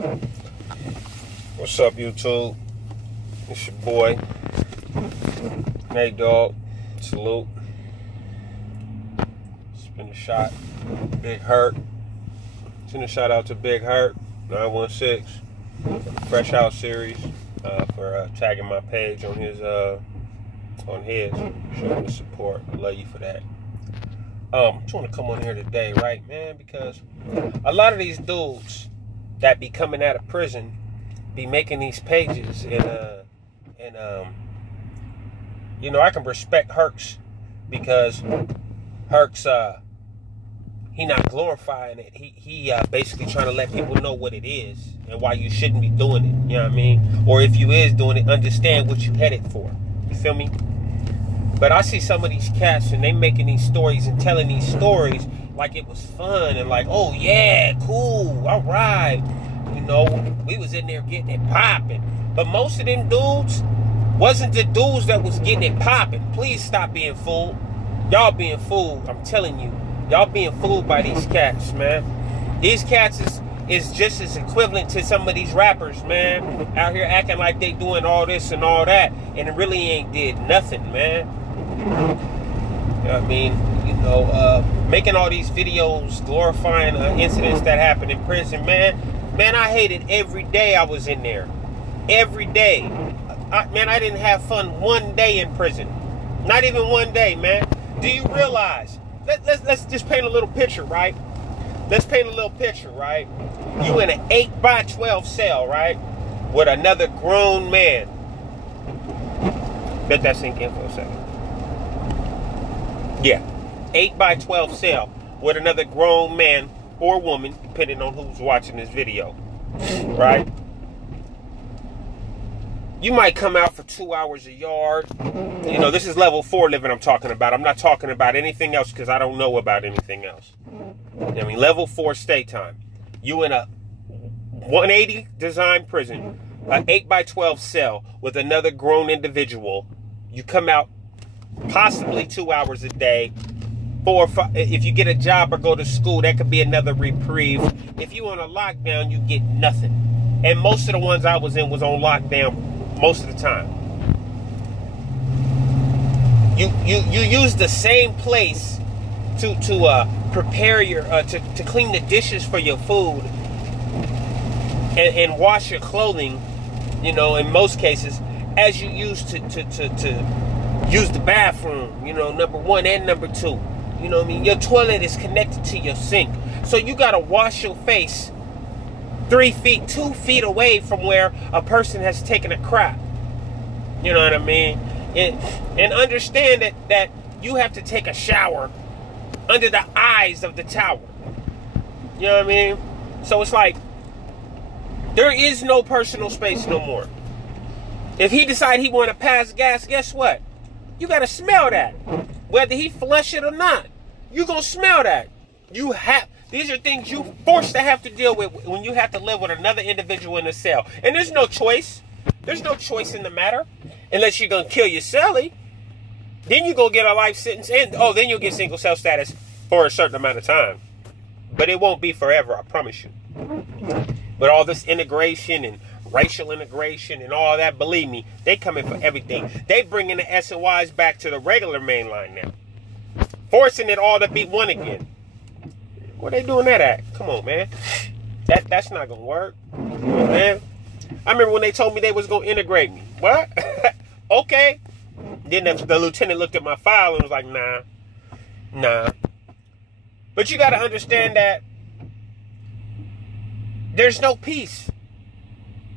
What's up, YouTube? It's your boy, Nate Dogg. Salute. Spin a shot. Big Hurt. Send a shout out to Big Hurt 916 Fresh Out series for tagging my page on his showing the support. I love you for that. Just want to come on here today, right, man? Because a lot of these dudes that be coming out of prison be making these pages, and you know, I can respect Herx because Herx he not glorifying it. He basically trying to let people know what it is and why you shouldn't be doing it. You know what I mean? Or if you is doing it, understand what you headed for. You feel me? But I see some of these cats and they making these stories and telling these stories like it was fun and like, oh yeah, cool, all right. You know, we was in there getting it popping. But most of them dudes wasn't the dudes that was getting it popping. Please stop being fooled. Y'all being fooled, I'm telling you. Y'all being fooled by these cats, man. These cats is just as equivalent to some of these rappers, man. Out here acting like they doing all this and all that. And it really ain't did nothing, man. You know what I mean? You know, making all these videos glorifying incidents that happened in prison, man. Man, I hated every day I was in there. Every day. Man, I didn't have fun one day in prison. Not even one day, man. Do you realize? Let's just paint a little picture, right? Let's paint a little picture, right? You in an 8x12 cell, right? With another grown man. Let that sink in for a second. Yeah. 8x12 cell with another grown man or woman, depending on who's watching this video. Right? You might come out for 2 hours a yard. You know, this is level 4 living I'm talking about. I'm not talking about anything else because I don't know about anything else. I mean, level 4 stay time. You in a 180 design prison, an 8x12 cell with another grown individual. You come out possibly 2 hours a day. 4 or 5. If you get a job or go to school, that could be another reprieve. If you on a lockdown, you get nothing. And most of the ones I was in was on lockdown most of the time. You use the same place to prepare your to clean the dishes for your food and wash your clothing, you know, in most cases, as you use to use the bathroom, you know, number 1 and number 2. You know what I mean? Your toilet is connected to your sink. So you gotta wash your face 2 feet away from where a person has taken a crap. You know what I mean? And understand that you have to take a shower under the eyes of the tower. You know what I mean? So it's like, there is no personal space no more. If he decide he want to pass gas, guess what? You got to smell that. Whether he flush it or not, you going to smell that. These are things you forced to have to deal with when you have to live with another individual in a cell. And there's no choice. There's no choice in the matter. Unless you're going to kill your cellie. Then you go get a life sentence. And then you'll get single cell status for a certain amount of time. But it won't be forever, I promise you. But all this integration and racial integration and all that, believe me, they coming for everything. They bringing the SNYs back to the regular main line now. Forcing it all to be one again. Where they doing that at? Come on, man. That's not gonna work. Come on, man. I remember when they told me they was gonna integrate me. What? Okay. Then the lieutenant looked at my file and was like, nah. But you gotta understand that there's no peace.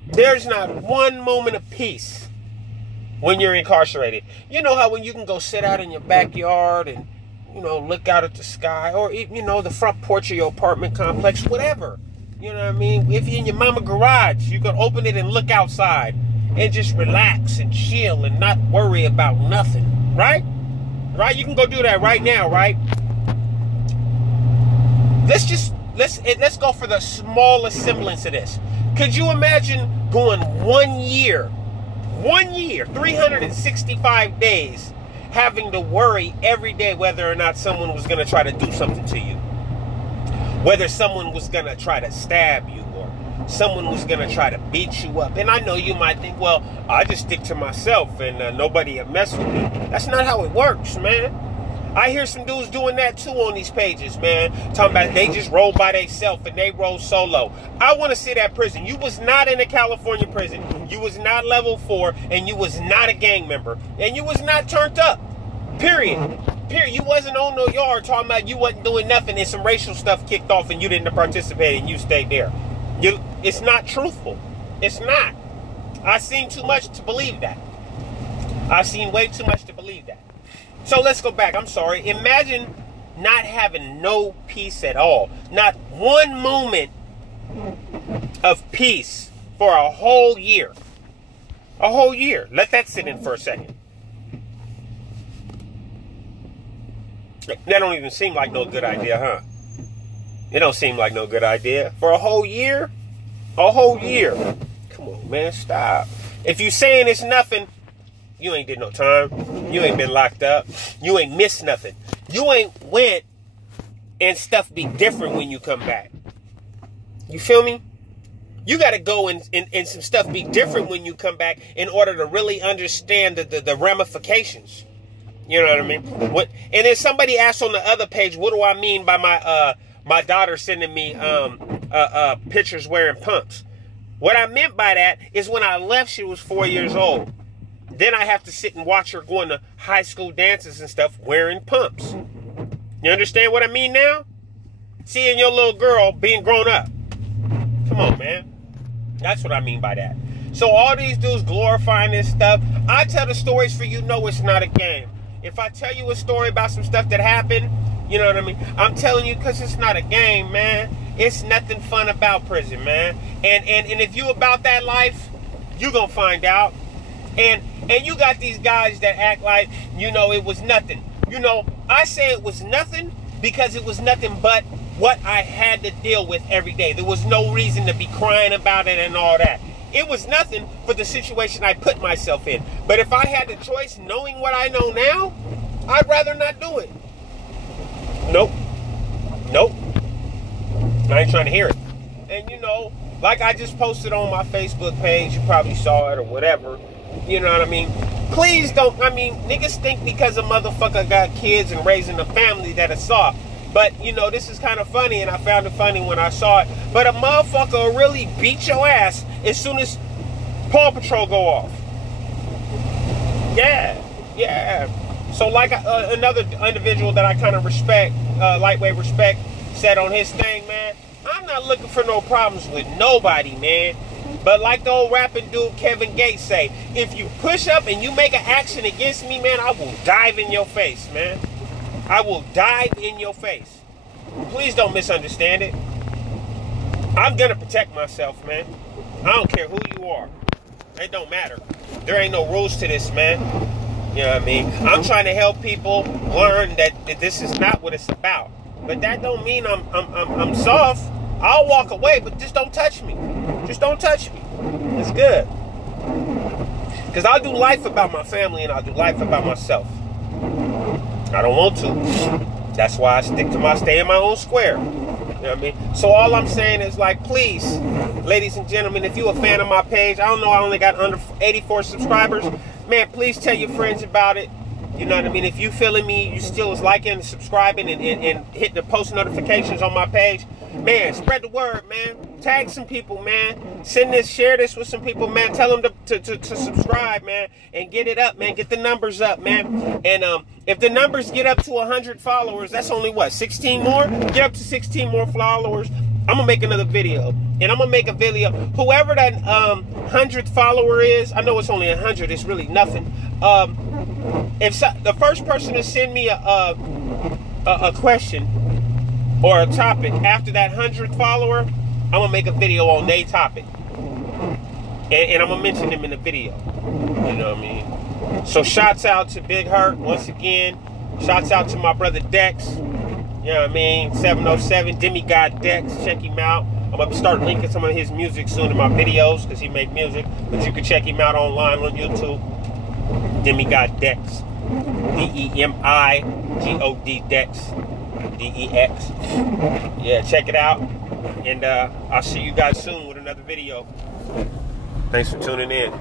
There's not one moment of peace when you're incarcerated. You know how when you can go sit out in your backyard and, you know, look out at the sky, or, you know, the front porch of your apartment complex, whatever. You know what I mean? If you're in your mama garage, you can open it and look outside and just relax and chill and not worry about nothing, right? Right? You can go do that right now, right? Let's go for the smallest semblance of this. Could you imagine going 1 year, 365 days, having to worry every day whether or not someone was going to try to do something to you? Whether someone was going to try to stab you or someone was going to try to beat you up. And I know you might think, well, I just stick to myself and nobody will mess with me. That's not how it works, man. I hear some dudes doing that too on these pages, man. Talking about they just roll by themselves and they roll solo. I want to sit at prison. You was not in a California prison. You was not level 4 and you was not a gang member. And you was not turned up. Period. Period. You wasn't on no yard talking about you wasn't doing nothing and some racial stuff kicked off and you didn't participate and you stayed there. It's not truthful. It's not. I've seen too much to believe that. I've seen way too much to believe that. So let's go back. I'm sorry. Imagine not having no peace at all. Not one moment of peace for a whole year. A whole year. Let that sit in for a second. That don't even seem like no good idea, huh? It don't seem like no good idea. For a whole year? A whole year. Come on, man. Stop. If you saying it's nothing, you ain't did no time. You ain't been locked up. You ain't missed nothing. You ain't went and stuff be different when you come back. You feel me? You got to go and some stuff be different when you come back in order to really understand the ramifications. You know what I mean? And then somebody asked on the other page, what do I mean by my daughter sending me pictures wearing pumps? What I meant by that is when I left, she was 4 years old. Then I have to sit and watch her going to high school dances and stuff wearing pumps. You understand what I mean now? Seeing your little girl being grown up. Come on, man. That's what I mean by that. So all these dudes glorifying this stuff. I tell the stories for you know it's not a game. If I tell you a story about some stuff that happened, you know what I mean? I'm telling you because it's not a game, man. It's nothing fun about prison, man. And if you about that life, you gonna find out. And you got these guys that act like, you know, it was nothing. You know, I say it was nothing because it was nothing but what I had to deal with every day. There was no reason to be crying about it and all that. It was nothing for the situation I put myself in. But if I had the choice, knowing what I know now, I'd rather not do it. Nope. Nope. I ain't trying to hear it. And, you know, like I just posted on my Facebook page, you probably saw it or whatever. You know what I mean? Please don't, I mean, niggas think because a motherfucker got kids and raising a family that it's soft. But, you know, this is kind of funny, and I found it funny when I saw it. But a motherfucker will really beat your ass as soon as Paw Patrol go off. Yeah, yeah. So like another individual that I kind of respect, lightweight respect, said on his thing, man, I'm not looking for no problems with nobody, man. But like the old rapping dude Kevin Gates say, if you push up and you make an action against me, man, I will dive in your face, man. I will dive in your face. Please don't misunderstand it. I'm gonna protect myself, man. I don't care who you are. It don't matter. There ain't no rules to this, man. You know what I mean? I'm trying to help people learn that this is not what it's about. But that don't mean I'm soft. I'll walk away, but just don't touch me. Just don't touch me. It's good. Because I'll do life about my family and I'll do life about myself. I don't want to. That's why I stay in my own square. You know what I mean? So all I'm saying is, like, please, ladies and gentlemen, if you're a fan of my page, I don't know, I only got under 84 subscribers. Man, please tell your friends about it. You know what I mean? If you feeling me, you still is liking and subscribing and hit the post notifications on my page. Man, spread the word, man. Tag some people, man. Share this with some people, man. Tell them to subscribe, man, and get it up, man. Get the numbers up, man. And if the numbers get up to 100 followers, that's only what, 16 more? Get up to 16 more followers. I'm gonna make another video, and I'm gonna make a video. Whoever that 100th follower is, I know it's only 100. It's really nothing. If the first person to send me a question or a topic after that 100th follower, I'm gonna make a video on their topic, and I'm gonna mention them in the video. You know what I mean? So shouts out to Big Hurt once again. Shouts out to my brother Dex. You know what I mean? 707 Demigod Dex. Check him out. I'm gonna start linking some of his music soon in my videos because he make music. But you can check him out online on YouTube. Demigod Dex. DEMIGOD Dex. DEX. Yeah, check it out. And I'll see you guys soon with another video. Thanks for tuning in.